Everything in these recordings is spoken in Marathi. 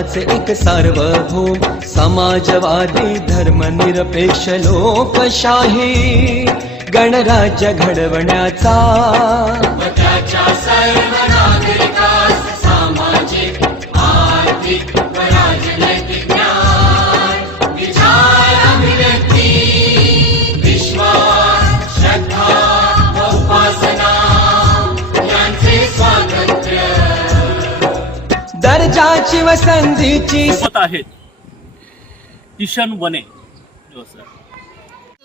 भारताच एक सार्वभौम समाजवादी धर्मनिरपेक्ष लोकशाही. गणराज्य घडवण्याचा त्याच्या सर्व दर्जाची व संधीची. सोबत आहेत. किशन वने. हो,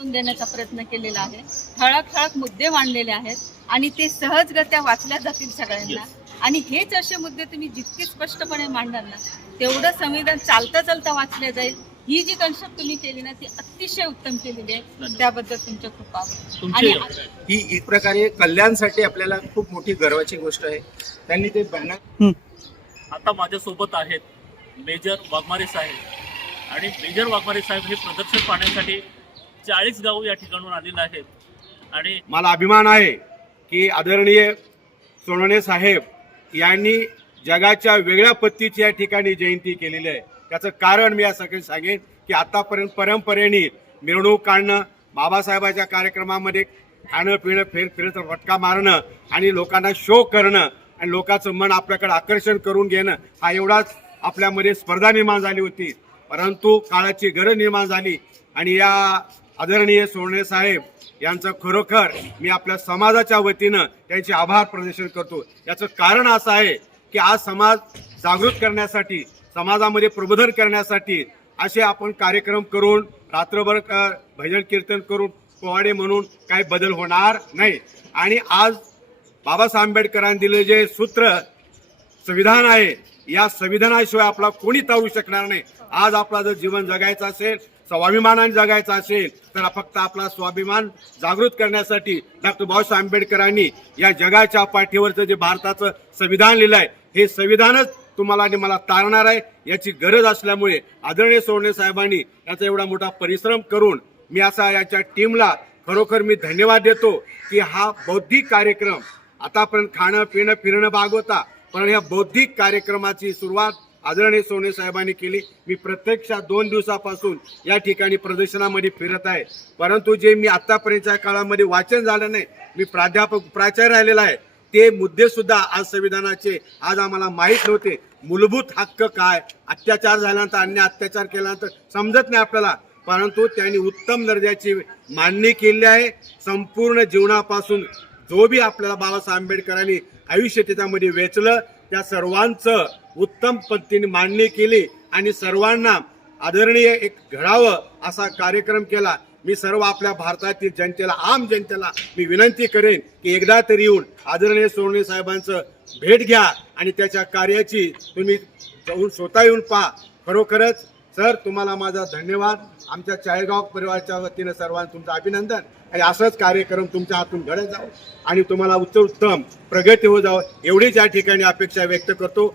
देण्याचा प्रयत्न केलेला आहे. ठळक ठळक मुद्दे मांडलेले आहेत आणि ते सहजगत्या वाचल्या जातील सगळ्यांना. आणि हेच असे मुद्दे तुम्ही जितके स्पष्टपणे मांडाल ना तेवढं संविधान चालता चालता वाचलं जाईल. ही जी कन्सेप्ट तुम्ही केली ना ती अतिशय उत्तम केलेली आहे. त्याबद्दल तुमचे खूप आणि ही एक प्रकारे कल्याणसाठी आपल्याला खूप मोठी गर्वाची गोष्ट आहे. त्यांनी ते बॅनर आता माझ्यासोबत आहेत मेजर वाघमारे साहेब. आणि मेजर वाघमारे साहेब हे प्रदर्शन पाहण्यासाठी चाळीस गाव या ठिकाणून आलेले आहेत. आणि मला अभिमान आहे की आदरणीय सोनवणे साहेब यांनी जगाच्या वेगळ्या पत्तीची या ठिकाणी जयंती केलेली आहे. त्याचं कारण मी या सगळे सांगेन की आतापर्यंत परंपरेने मिरवणूक काढणं बाबासाहेबाच्या कार्यक्रमामध्ये खाणं पिणं फेर फिरत फटका मारणं आणि लोकांना शो करणं आणि लोकांचं मन आपल्याकडे आकर्षण करून घेणं हा एवढाच आपल्यामध्ये स्पर्धा निर्माण झाली होती. परंतु काळाची गरज निर्माण झाली आणि या आदरणीय सोने साहेब यांचं खरोखर मी आपल्या समाजाच्या वतीनं त्यांचे आभार प्रदर्शन करतो. याचं कारण असं आहे की आज समाज जागृत करण्यासाठी समाजामध्ये प्रबोधन करण्यासाठी असे आपण कार्यक्रम करून रात्रभर क- भजन कीर्तन करून पोवाडे म्हणून काही बदल होणार नाही. आणि आज बाबासाहेब आंबेडकरांनी दिले जे सूत्र संविधान आहे या संविधानाशिवाय आपला कोणी तारू शकणार नाही. आज आपला जर जीवन जगायचं असेल स्वाभिमानाने जगायचं असेल तर फक्त आपला स्वाभिमान जागृत करण्यासाठी डॉक्टर बाबासाहेब आंबेडकरांनी या जगाच्या पाठीवरचं जे भारताचं संविधान लिहिलं आहे हे संविधानच तुम्हाला आणि मला तारणार आहे याची गरज असल्यामुळे आदरणीय सोडणे साहेबांनी याचा एवढा मोठा परिश्रम करून मी असा याच्या टीमला खरोखर मी धन्यवाद देतो की हा बौद्धिक कार्यक्रम आतापर्यंत खाणं पिणं फिरणं भाग होता. पण या बौद्धिक कार्यक्रमाची सुरुवात आदरणीय सोने साहेबांनी केली. मी प्रत्यक्षात दोन दिवसापासून या ठिकाणी प्रदर्शनामध्ये फिरत आहे. परंतु जे मी आतापर्यंतच्या काळामध्ये वाचन झालं नाही मी प्राध्यापक प्राचार्य राहिलेला आहे ते मुद्देसुद्धा आज संविधानाचे आज आम्हाला माहीत नव्हते. मूलभूत हक्क काय? अत्याचार झाल्यानंतर अन्य अत्याचार केल्यानंतर समजत नाही आपल्याला. परंतु त्यांनी उत्तम दर्जाची मांडणी केली आहे. संपूर्ण जीवनापासून जो बी आपल्याला बाबासाहेब आंबेडकरांनी आयुष्य त्याच्यामध्ये वेचलं त्या सर्वांचं उत्तम पद्धतीने मांडणी केली आणि सर्वांना आदरणीय एक घडावं असा कार्यक्रम केला. मी सर्व आपल्या भारतातील जनतेला आम जनतेला मी विनंती करेन की एकदा तरी येऊन आदरणीय सोनवणे साहेबांचं भेट घ्या आणि त्याच्या कार्याची तुम्ही जाऊन स्वतः येऊन पहा. खरोखरच सर तुम्हाला माझा धन्यवाद. आमच्या चाळीगाव परिवाराच्या वतीनं सर्वांना तुमचं अभिनंदन. आणि असंच कार्यक्रम तुमच्या हातून घडत जावं आणि तुम्हाला उत्तम उत्तम प्रगती हो जावं एवढीच या ठिकाणी अपेक्षा व्यक्त करतो.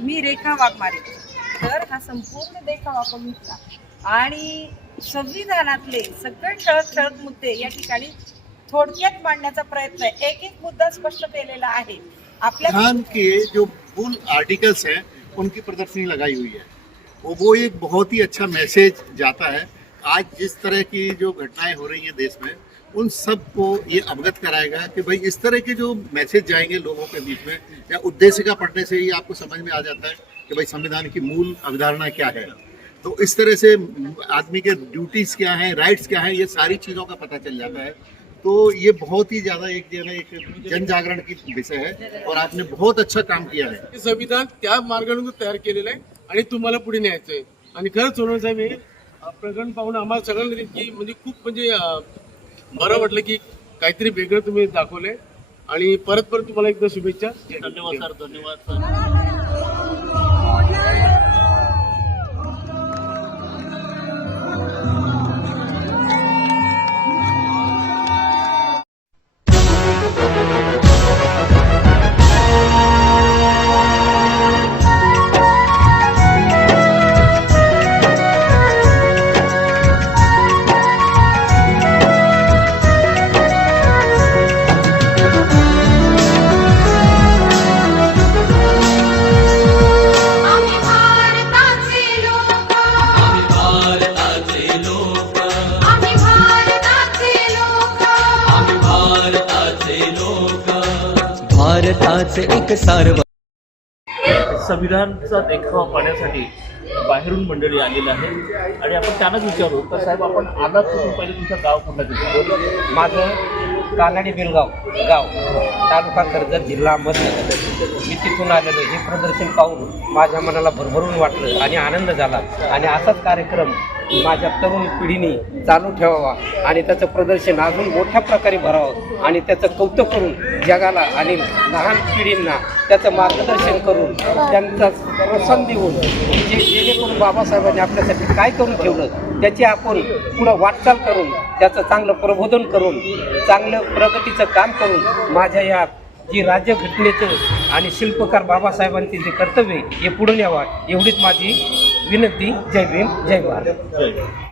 मी रेखा वाघमारे. तर हा संपूर्ण देखावा आपण घेतला. आणि संविधानातले सगळे ठळक ठळक मुद्दे या ठिकाणी थोडक्यात मांडण्याचा प्रयत्न आहे. एक एक मुद्दा स्पष्ट केलेला आहे. आपल्या के जो मूल आर्टिकल्स हैं उनकी प्रदर्शनी लगाई हुई है. वो एक बहुत ही अच्छा मैसेज जाता है आज जिस तरह की जो घटनाएँ हो रही हैं देश में, उन सबको ये अवगत कराएगा कि भाई इस तरह के जो मैसेज जाएँगे लोगों के बीच में या उद्देश्य का पढ़ने से ही आपको समझ में आ जाता है कि भाई संविधान की मूल अवधारणा क्या है। तो इस तरह से आदमी के ड्यूटीज़ क्या हैं राइट्स क्या हैं, ये सारी चीज़ों का पता चल जाता है। तो ये बहुत ही ज़्यादा एक जो है, एक जन जागरण की विषय है और आपने बहुत अच्छा काम किया है। संविधान त्या मार्गाने तयार केलेलं आहे आणि तुम्हाला पुढे न्यायचं आहे आणि खरंच सोनवणे साहेब हे प्रकरण पाहून आम्हाला सगळ्यांना की म्हणजे खूप म्हणजे बरं वाटलं की काहीतरी वेगळं तुम्ही दाखवलंय आणि परत परत तुम्हाला एकदा शुभेच्छा. धन्यवाद सर. धन्यवाद सर. भारताचे एक सार्व संविधानचा देखावा पाहण्यासाठी बाहेरून मंडळी आलेली आहे आणि आपण त्यांनाच विचारू तर साहेब आपण आलात पहिले तुमचं गाव कुठलं माझं कानाडी बेलगाव गाव तालुका कर्जत जिल्हा अहमदनगर मी तिथून आलेलो हे प्रदर्शन पाहून माझ्या मनाला भरभरून वाटलं आणि आनंद झाला. आणि असाच कार्यक्रम माझ्या तरुण पिढीने चालू ठेवावा आणि त्याचं प्रदर्शन अजून मोठ्या प्रकारे भरावं आणि त्याचं कौतुक करून जगाला आणि लहान पिढींना त्याचं मार्गदर्शन करून त्यांचा प्रोत्साहन देऊन जे जेणेकरून बाबासाहेबांनी आपल्यासाठी काय करून ठेवलं त्याची आपण पुढं वाटचाल करून त्याचं चांगलं प्रबोधन करून चांगलं प्रगतीचं काम करून माझ्या या जी राज्यघटनेचं आणि शिल्पकार बाबासाहेबांचे जे कर्तव्य हे पुढे न्यावा एवढीच माझी विनंती. जय भीम जय भारत.